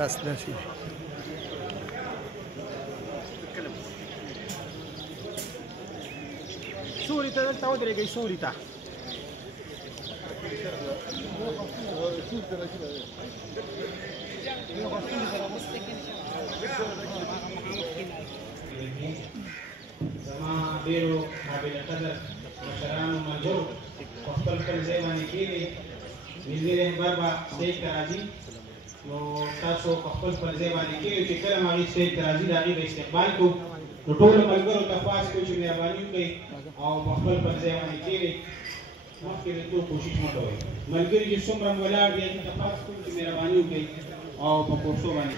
تاسو سوري ته دلته ودرېږئ سوري ته زما ډېرو قابل قدر مشرانو ملګرو په خپل خپل ځای باندې کېږي ملي رهبر به سټیج ته راځي نو تاسو په خپل خپل ځای باندې کېږئ چې کله هم هغې سټیج ته راځي د هغې به استقبال کړو نو ټولو ملګرو ته خواست کوو چې مهرباني وکړئ او په خپل خپل ځای باندې کېږئ مخکې د تلو کوشش مه کوئ ملګري چې څومره هم ولاړ دي هغې ته خواست کوو چې مهرباني وکړئ او په کورسو باندې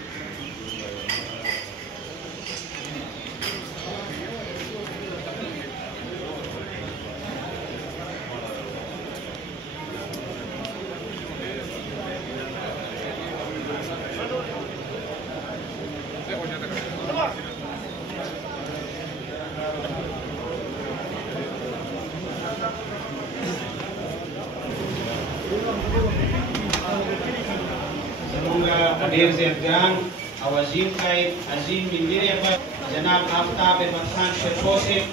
ډېر زیات ګران او عظیم صاحب عظیم ملي رهبر جناب آفتاب احمد خان شیرپور صاحب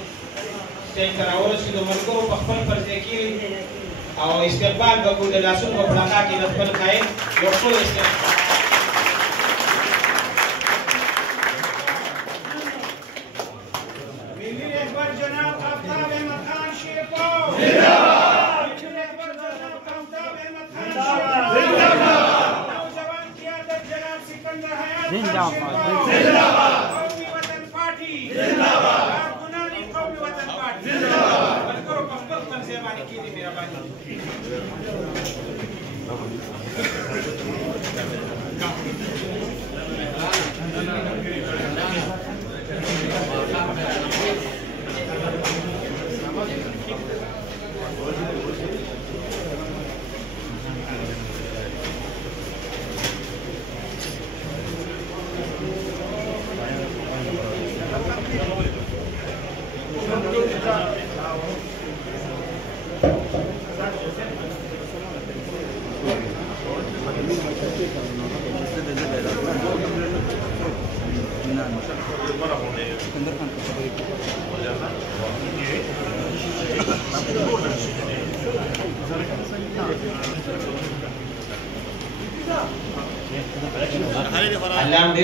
سټیج ته راورسېدو ملګرو په خپل پر ځای کېږي او استقبال به کوو د لاسونو په پړکا کې د خپل قاید یو ښکلی استقبال ملي رهبر جناب آفتاب احمد خان شیرپور जिंदाबाद قومي وطن पार्टी जिंदाबाद कारकुनानी قومي وطن पार्टी जिंदाबाद ملګرو په خپل خپل ځای باندې کېږئ مهرباني Allah